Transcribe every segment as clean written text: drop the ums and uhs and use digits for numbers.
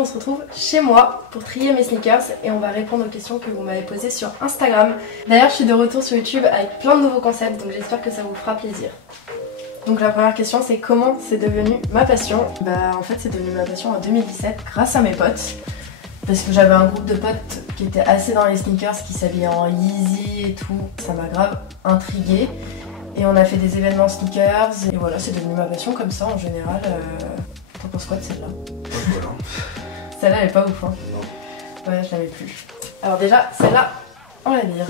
on se retrouve chez moi pour trier mes sneakers et on va répondre aux questions que vous m'avez posées sur Instagram. D'ailleurs, je suis de retour sur YouTube avec plein de nouveaux concepts, donc j'espère que ça vous fera plaisir. Donc la première question, c'est comment c'est devenu ma passion? Bah en fait c'est devenu ma passion en 2017 grâce à mes potes. Parce que j'avais un groupe de potes qui étaient assez dans les sneakers, qui s'habillaient en Yeezy et tout. Ça m'a grave intriguée. Et on a fait des événements sneakers. Et voilà, c'est devenu ma passion comme ça en général. T'en penses quoi de celle-là? Voilà. Celle-là elle est pas ouf hein. Non. Ouais, je l'avais plus. Alors déjà, celle-là, on va lire.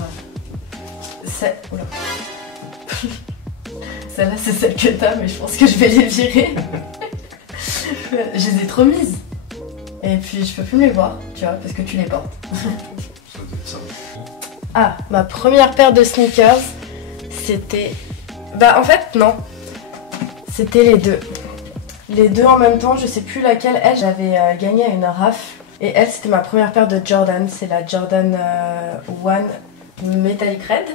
C'est... Oula. Celle-là c'est celle que t'as, mais je pense que je vais les virer. Je les ai trop mises. Et puis je peux plus me les voir, tu vois, parce que tu les portes. Ça doit être ça. Ah, ma première paire de sneakers, c'était... Bah en fait, non. C'était les deux. Les deux en même temps, je sais plus laquelle. Elle, j'avais gagné à une raf. Et elle, c'était ma première paire de Jordan. C'est la Jordan 1 Metallic Red.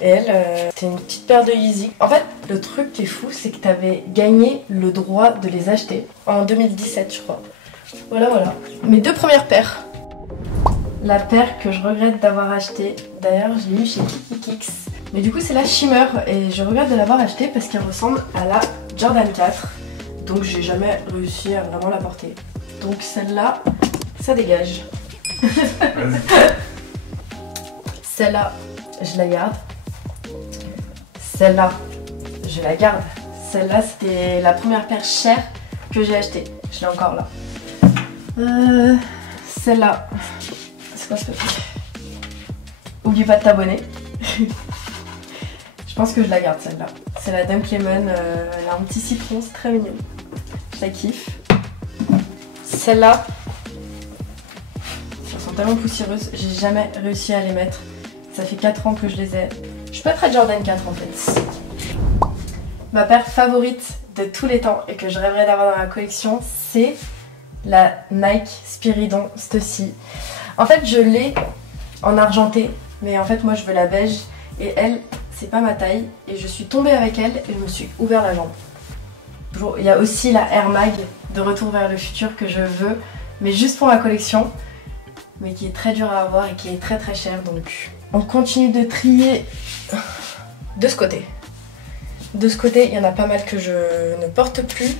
Et elle, c'était une petite paire de Yeezy. En fait, le truc qui est fou, c'est que t'avais gagné le droit de les acheter en 2017, je crois. Voilà, voilà. Mes deux premières paires. La paire que je regrette d'avoir achetée, d'ailleurs je l'ai eu chez Kikix. Mais du coup c'est la Shimmer et je regrette de l'avoir achetée parce qu'elle ressemble à la Jordan 4. Donc j'ai jamais réussi à vraiment la porter. Donc celle-là, ça dégage. Celle-là, je la garde. Celle-là, je la garde. Celle-là c'était la première paire chère que j'ai achetée. Je l'ai encore là. Celle-là, c'est quoi ce truc? Oublie pas de t'abonner. Je pense que je la garde celle-là. C'est la Dame Lemon, elle a un petit citron, c'est très mignon. Je la kiffe. Celle-là, elles sont tellement poussiéreuses, j'ai jamais réussi à les mettre. Ça fait 4 ans que je les ai. Je peux être à Jordan 4 en fait. Ma paire favorite de tous les temps et que je rêverais d'avoir dans ma collection, c'est la Nike Spiridon Stussy. En fait je l'ai en argenté, mais en fait moi je veux la beige et elle c'est pas ma taille et je suis tombée avec elle et je me suis ouvert la jambe. Il y a aussi la Air Mag de Retour vers le futur que je veux, mais juste pour ma collection, mais qui est très dure à avoir et qui est très très chère. Donc on continue de trier de ce côté. De ce côté il y en a pas mal que je ne porte plus.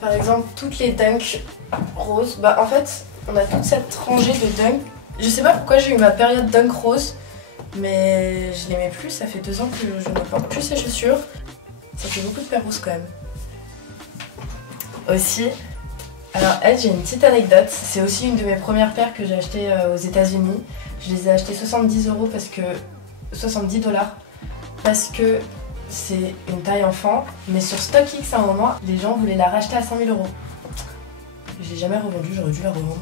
Par exemple, toutes les Dunk roses. Bah en fait, on a toute cette rangée de Dunk. Je sais pas pourquoi j'ai eu ma période Dunk rose, mais je l'aimais plus. Ça fait 2 ans que je ne porte plus ces chaussures. Ça fait beaucoup de paires roses quand même. Aussi, alors elle, j'ai une petite anecdote. C'est aussi une de mes premières paires que j'ai achetées aux États-Unis. Je les ai achetées 70 € parce que 70 $, parce que c'est une taille enfant, mais sur StockX à un moment, les gens voulaient la racheter à 5 000 €. J'ai jamais revendu, j'aurais dû la revendre.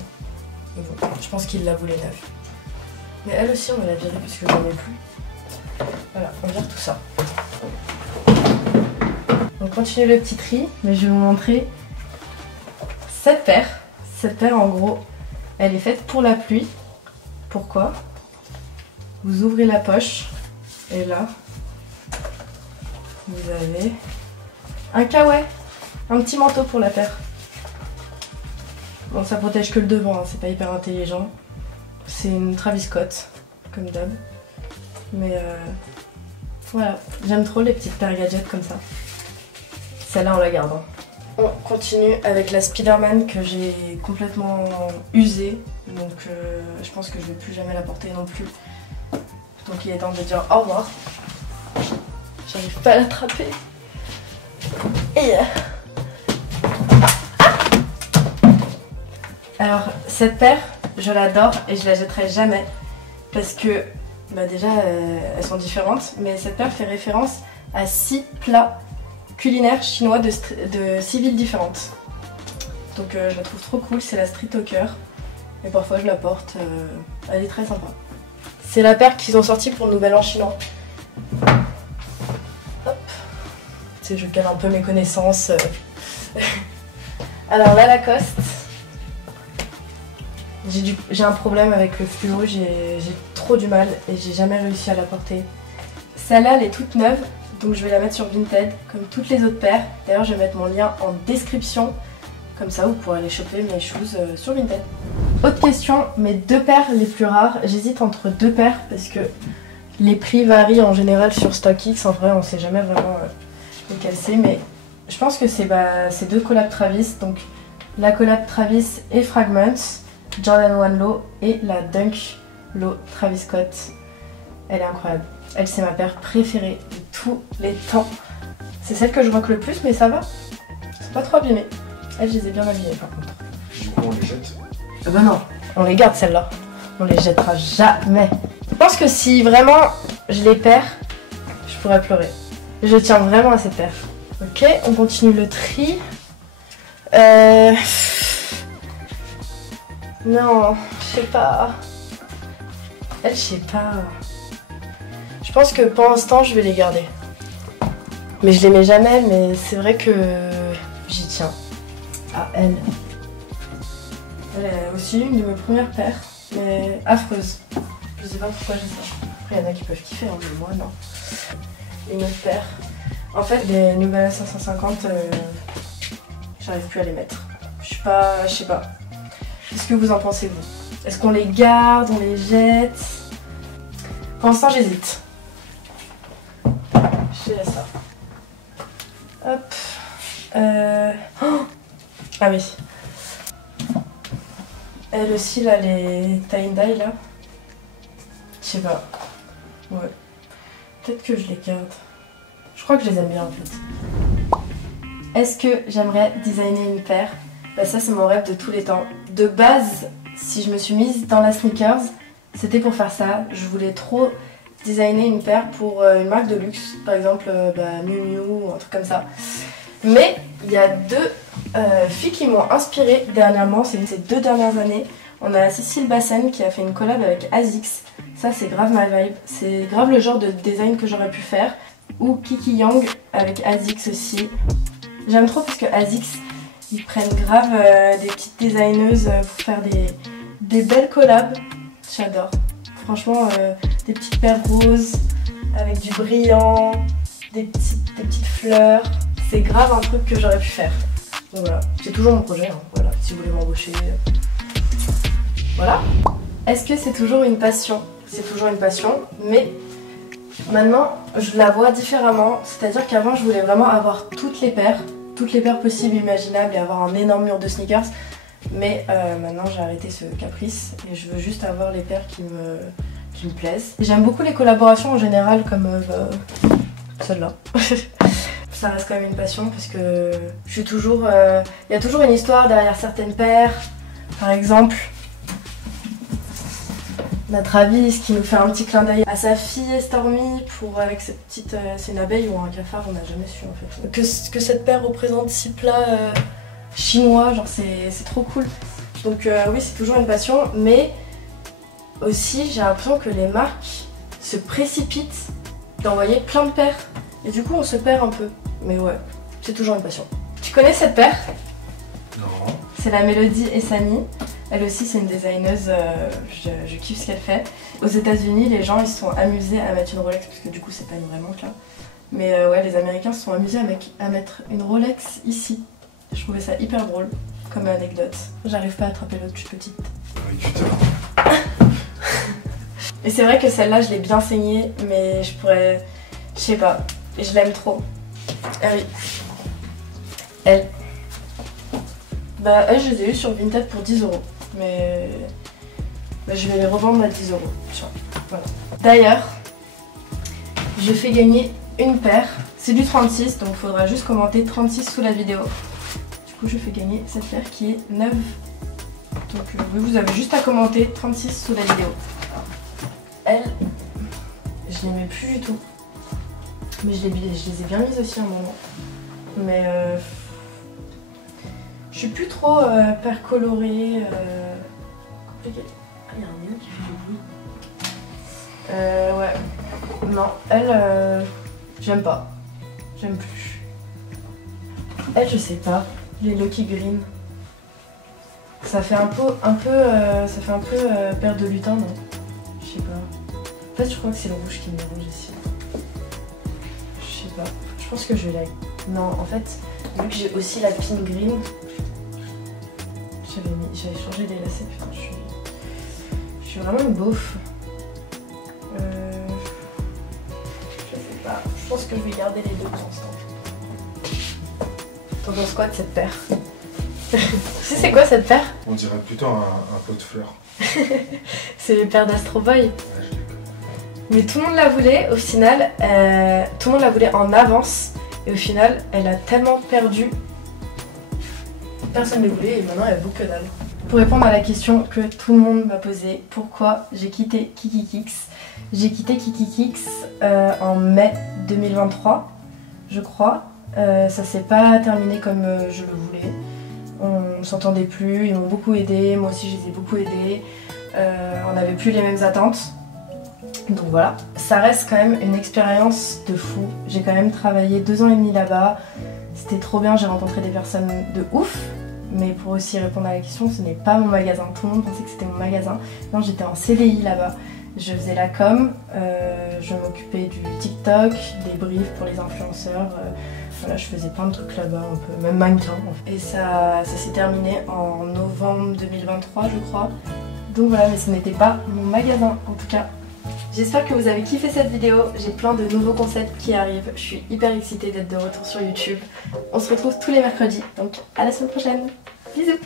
Mais bon, je pense qu'ils la voulaient neuve. Mais elle aussi, on va la virer parce que j'en ai plus. Voilà, on vire tout ça. On continue le petit tri, mais je vais vous montrer cette paire. Cette paire, en gros, elle est faite pour la pluie. Pourquoi? Vous ouvrez la poche, et là, vous avez un kawaii, un petit manteau pour la paire. Bon, ça protège que le devant, hein, c'est pas hyper intelligent. C'est une Travis Scott, comme d'hab. Mais voilà, j'aime trop les petites paires gadgets comme ça. Celle-là, on la garde. Hein. On continue avec la Spider-Man que j'ai complètement usée. Donc je pense que je vais plus jamais la porter non plus. Donc il est temps de dire au revoir. J'arrive pas à l'attraper. Et alors cette paire, je l'adore et je la jetterai jamais parce que bah déjà elles sont différentes, mais cette paire fait référence à 6 plats culinaires chinois de 6 villes différentes. Donc je la trouve trop cool, c'est la Street Hawker et parfois je la porte, elle est très sympa. C'est la paire qu'ils ont sortie pour le Nouvel An chinois. Hop. Tu sais, je cale un peu mes connaissances. Alors la Lacoste, j'ai un problème avec le fluo, j'ai trop du mal et j'ai jamais réussi à la porter. Celle-là, elle est toute neuve, donc je vais la mettre sur Vinted comme toutes les autres paires. D'ailleurs, je vais mettre mon lien en description Comme ça, vous pourrez aller choper mes shoes sur Vinted. Autre question, mes 2 paires les plus rares. J'hésite entre 2 paires parce que les prix varient en général sur StockX. En vrai, on sait jamais vraiment lesquels c'est. Mais je pense que c'est 2 collabs Travis. Donc la collab Travis et Fragments, Jordan 1 Low et la Dunk Low Travis Scott. Elle est incroyable. Elle, c'est ma paire préférée de tous les temps. C'est celle que je rock le plus, mais ça va. C'est pas trop abîmé. Elle, je les ai bien habillées par contre. Du coup, on les jette. Bah non, on les garde celles-là. On les jettera jamais. Je pense que si vraiment je les perds, je pourrais pleurer. Je tiens vraiment à cette paire. Ok, on continue le tri. Non, je sais pas. Elle, je sais pas. Je pense que pour l'instant, je vais les garder. Mais je les mets jamais, mais c'est vrai que j'y tiens. Ah, elle. Elle est aussi une de mes premières paires, mais affreuse. Je sais pas pourquoi j'ai ça. Après, il y en a qui peuvent kiffer, hein, mais moi, non. Une autre paire. En fait, les New Balance 550, j'arrive plus à les mettre. Je sais pas. Qu'est-ce que vous en pensez, vous? Est-ce qu'on les garde, on les jette? Pour l'instant, j'hésite. Je dirais ça. Hop. Oh, ah oui. Elle aussi, là, les tie-dye, là. Je sais pas. Ouais. Peut-être que je les garde. Je crois que je les aime bien, en fait. Est-ce que j'aimerais designer une paire? Bah ça, c'est mon rêve de tous les temps. De base, si je me suis mise dans la sneakers, c'était pour faire ça. Je voulais trop designer une paire pour une marque de luxe. Par exemple, Miu Miu ou un truc comme ça. Mais il y a 2 filles qui m'ont inspirée dernièrement, c'est ces 2 dernières années. On a Cécile Bassen qui a fait une collab avec ASICS. Ça, c'est grave ma vibe. C'est grave le genre de design que j'aurais pu faire. Ou Kiki Yang avec ASICS aussi. J'aime trop parce que ASICS, ils prennent grave des petites designeuses pour faire des belles collabs. J'adore. Franchement, des petites paires roses avec du brillant, des petites fleurs. C'est grave un truc que j'aurais pu faire. Donc voilà, c'est toujours mon projet, hein. Voilà, si vous voulez m'embaucher. Voilà. Est-ce que c'est toujours une passion? C'est toujours une passion, mais maintenant je la vois différemment. C'est-à-dire qu'avant je voulais vraiment avoir toutes les paires possibles, imaginables et avoir un énorme mur de sneakers. Mais maintenant j'ai arrêté ce caprice et je veux juste avoir les paires qui me plaisent. J'aime beaucoup les collaborations en général comme celle-là. Ça reste quand même une passion parce que je suis toujours... Il y a toujours une histoire derrière certaines paires. Par exemple, la Travis qui nous fait un petit clin d'œil à sa fille Stormy pour avec cette petite... c'est une abeille ou un cafard, on n'a jamais su en fait. Que cette paire représente 6 plats chinois, genre c'est trop cool. Donc oui, c'est toujours une passion, mais aussi j'ai l'impression que les marques se précipitent d'envoyer plein de paires. Et du coup on se perd un peu. Mais ouais, c'est toujours une passion. Tu connais cette paire? Non. C'est la Mélodie Essani. Elle aussi c'est une designeuse, je kiffe ce qu'elle fait. Aux États-Unis les gens ils se sont amusés à mettre une Rolex, parce que du coup c'est pas une vraie montre là. Mais ouais, les Américains se sont amusés à mettre une Rolex ici. Je trouvais ça hyper drôle comme anecdote. J'arrive pas à attraper l'autre, je suis petite. Oui, tu t'es. Et c'est vrai que celle-là je l'ai bien saignée, mais je pourrais... Je sais pas, je l'aime trop. Ah oui. Elle. Bah elle je les ai eues sur Vinted pour 10 €. Mais je vais les revendre à 10 €. Voilà. D'ailleurs, je fais gagner une paire. C'est du 36, donc il faudra juste commenter 36 sous la vidéo. Du coup je fais gagner cette paire qui est neuve. Donc vous avez juste à commenter 36 sous la vidéo. Elle, je les mets plus du tout. Mais je les ai bien mises aussi à un moment. Mais je suis plus trop paire colorée. Compliqué. Ah, il y a un nœud qui fait du bruit. Ouais. Non, elle, j'aime pas. J'aime plus. Elle, je sais pas. Les Lucky Green. Ça fait un peu paire de lutin, non? Je sais pas. En fait, je crois que c'est le rouge qui me dérange ici. Je sais pas. Je pense que je vais la... Non, en fait, vu que j'ai aussi la pink green, J'avais changé les lacets, putain, je suis vraiment une beauf. Je sais pas, je pense que je vais garder les deux pour l'instant. T'en penses quoi de cette paire? Tu sais c'est quoi cette paire? On dirait plutôt un pot de fleurs. C'est les paires d'Astro Boy. Ouais, je déconne. Mais tout le monde la voulait, au final, tout le monde la voulait en avance. Et au final, elle a tellement perdu. Personne ne les voulait et maintenant elle vaut que dalle. Pour répondre à la question que tout le monde m'a posée, pourquoi j'ai quitté Kikikix? J'ai quitté Kikikix en mai 2023, je crois. Ça s'est pas terminé comme je le voulais. On s'entendait plus, ils m'ont beaucoup aidé, moi aussi je les ai beaucoup aidés. On n'avait plus les mêmes attentes. Donc voilà, ça reste quand même une expérience de fou. J'ai quand même travaillé 2 ans et demi là-bas. C'était trop bien, j'ai rencontré des personnes de ouf. Mais pour aussi répondre à la question, ce n'est pas mon magasin. Tout le monde pensait que c'était mon magasin. Non, j'étais en CDI là-bas. Je faisais la com, je m'occupais du TikTok, des briefs pour les influenceurs. Voilà, je faisais plein de trucs là-bas, un peu, même mannequin. Et ça s'est terminé en novembre 2023, je crois. Donc voilà, mais ce n'était pas mon magasin en tout cas. J'espère que vous avez kiffé cette vidéo, j'ai plein de nouveaux concepts qui arrivent, je suis hyper excitée d'être de retour sur YouTube. On se retrouve tous les mercredis, donc à la semaine prochaine. Bisous.